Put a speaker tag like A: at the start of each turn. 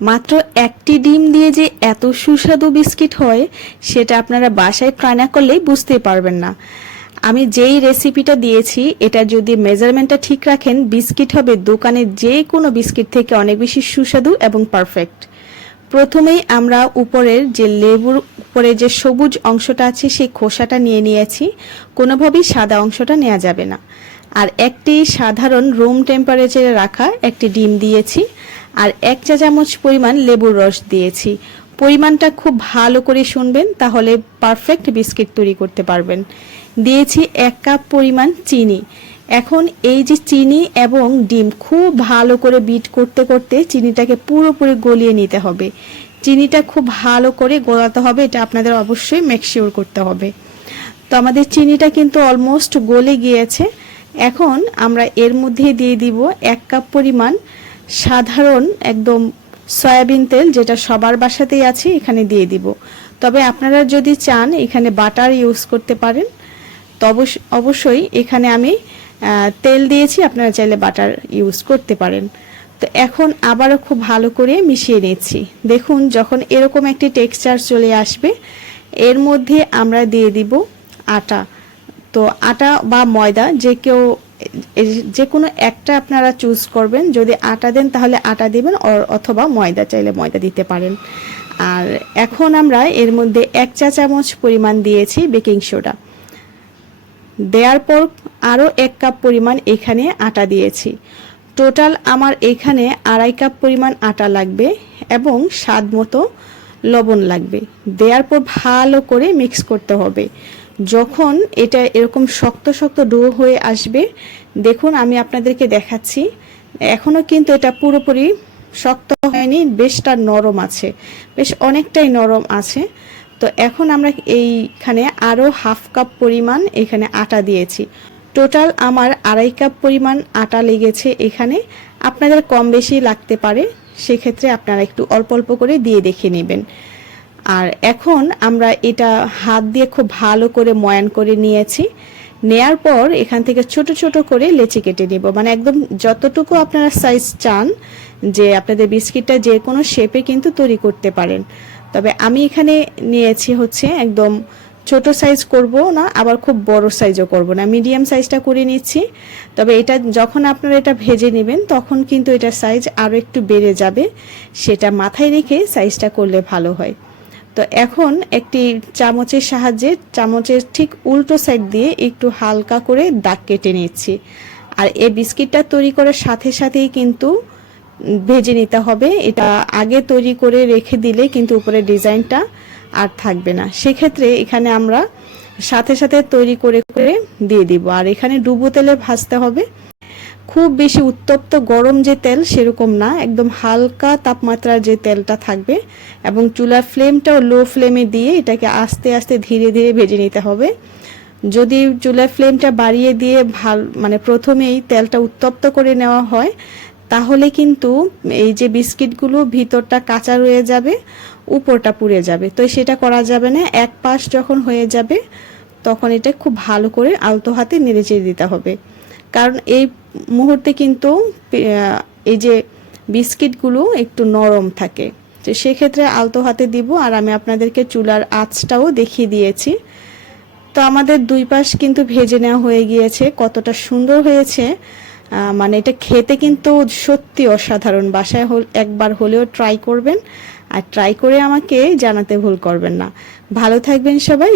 A: মাত্র একটি ডিম দিয়ে যে এত সুস্বাদু বিস্কিট হয়, সেটা আপনারা বাসায় ট্রাই না করলেই বুঝতে পারবেন না। আমি যেই রেসিপিটা দিয়েছি, এটা যদি মেজারমেন্টটা ঠিক রাখেন, বিস্কিট হবে দোকানে যে কোনো বিস্কিট থেকে অনেক বেশি সুস্বাদু এবং পারফেক্ট। প্রথমেই আমরা উপরের যে লেবুর উপরে যে সবুজ অংশটা আছে, সেই খোসাটা নিয়ে নিয়েছি। কোনোভাবেই সাদা অংশটা নেওয়া যাবে না। আর একটি সাধারণ রুম টেম্পারেচারে রাখা একটি ডিম দিয়েছি। আর এক চা চামচ পরিমাণ লেবুর রস দিয়েছি। পরিমাণটা খুব ভালো করে শুনবেন, তাহলে পারফেক্ট বিস্কিট তৈরি করতে পারবেন। দিয়েছি এক কাপ পরিমাণ চিনি। এখন এই যে চিনি এবং ডিম খুব ভালো করে বিট করতে করতে চিনিটাকে পুরোপুরি গলিয়ে নিতে হবে। চিনিটা খুব ভালো করে গোলাতে হবে, এটা আপনাদের অবশ্যই মেকশিওর করতে হবে। তো আমাদের চিনিটা কিন্তু অলমোস্ট গলে গিয়েছে। এখন আমরা এর মধ্যে দিয়ে দিব এক কাপ পরিমাণ সাধারণ একদম সয়াবিন তেল যেটা সবার বাসাতেই আছে, এখানে দিয়ে দিব। তবে আপনারা যদি চান এখানে বাটার ইউজ করতে পারেন তো অবশ্য- অবশ্যই এখানে আমি তেল দিয়েছি, আপনারা চাইলে বাটার ইউজ করতে পারেন। তো এখন আবারও খুব ভালো করে মিশিয়ে নিচ্ছি। দেখুন, যখন এরকম একটি টেক্সচার চলে আসবে, এর মধ্যে আমরা দিয়ে দিব আটা। তো আটা বা ময়দা যে কেউ যে কোনো একটা আপনারা চুজ করবেন। যদি আটা দেন, তাহলে আটা দিবেন অথবা ময়দা চাইলে ময়দা দিতে পারেন। আর এখন আমরা এর মধ্যে এক চা চামচ পরিমাণ দিয়েছি বেকিং সোডা। দেওয়ার পর আরও এক কাপ পরিমাণ এখানে আটা দিয়েছি। টোটাল আমার এখানে আড়াই কাপ পরিমাণ আটা লাগবে এবং স্বাদ মতো লবণ লাগবে। দেওয়ার পর ভালো করে মিক্স করতে হবে। যখন এটা এরকম শক্ত শক্ত ডো হয়ে আসবে, দেখুন আমি আপনাদেরকে দেখাচ্ছি। এখনও কিন্তু এটা পুরোপুরি শক্ত হয়নি, বেশটা নরম আছে, বেশ অনেকটাই নরম আছে। তো এখন আমরা এইখানে আরও হাফ কাপ পরিমাণ এখানে আটা দিয়েছি। টোটাল আমার আড়াই কাপ পরিমাণ আটা লেগেছে এখানে। আপনাদের কম বেশি লাগতে পারে, সেক্ষেত্রে আপনারা একটু অল্প অল্প করে দিয়ে দেখে নেবেন। আর এখন আমরা এটা হাত দিয়ে খুব ভালো করে ময়ান করে নিয়েছি। নেয়ার পর এখান থেকে ছোট ছোট করে লেচি কেটে নিব। মানে একদম যতটুকু আপনারা সাইজ চান, যে আপনাদের বিস্কিটটা যে কোনো শেপে কিন্তু তৈরি করতে পারেন। তবে আমি এখানে নিয়েছি হচ্ছে একদম ছোট সাইজ করব না, আবার খুব বড় সাইজও করব না। মিডিয়াম সাইজটা করে নিচ্ছি। তবে এটা যখন আপনারা এটা ভেজে নেবেন, তখন কিন্তু এটার সাইজ আরও একটু বেড়ে যাবে। সেটা মাথায় রেখে সাইজটা করলে ভালো হয়। তো এখন একটি চামচের সাহায্যে চামচের ঠিক উল্টো সাইড দিয়ে একটু হালকা করে দাগ কেটে নিচ্ছি। আর এই বিস্কিটটা তৈরি করার সাথে সাথেই কিন্তু ভেজে নিতে হবে। এটা আগে তৈরি করে রেখে দিলে কিন্তু উপরে ডিজাইনটা আর থাকবে না। সেক্ষেত্রে এখানে আমরা সাথে সাথে তৈরি করে করে দিয়ে দিব। আর এখানে ডুবো তেলে ভাজতে হবে। খুব বেশি উত্তপ্ত গরম যে তেল সেরকম না, একদম হালকা তাপমাত্রার যে তেলটা থাকবে এবং চুলার ফ্লেমটাও লো ফ্লেমে দিয়ে এটাকে আস্তে আস্তে ধীরে ধীরে ভেজে নিতে হবে। যদি চুলার ফ্লেমটা বাড়িয়ে দিয়ে ভালো মানে প্রথমেই তেলটা উত্তপ্ত করে নেওয়া হয়, তাহলে কিন্তু এই যে বিস্কিটগুলো ভিতরটা কাঁচা রয়ে যাবে, উপরটা পুড়ে যাবে। তো সেটা করা যাবে না এক পাশ যখন হয়ে যাবে, তখন এটা খুব ভালো করে আলতো হাতে নেড়েচেড়ে দিতে হবে। কারণ এই মুহূর্তে কিন্তু এই যে বিস্কিটগুলো একটু নরম থাকে। তো সেক্ষেত্রে আলতো হাতে দিব আর আমি আপনাদেরকে চুলার আঁচটাও দেখিয়ে দিয়েছি। তো আমাদের দুই পাশ কিন্তু ভেজে নেওয়া হয়ে গিয়েছে, কতটা সুন্দর হয়েছে। মানে এটা খেতে কিন্তু সত্যি অসাধারণ। বাসায় একবার হলেও ট্রাই করবেন, আর ট্রাই করে আমাকে জানাতে ভুল করবেন না। ভালো থাকবেন সবাই।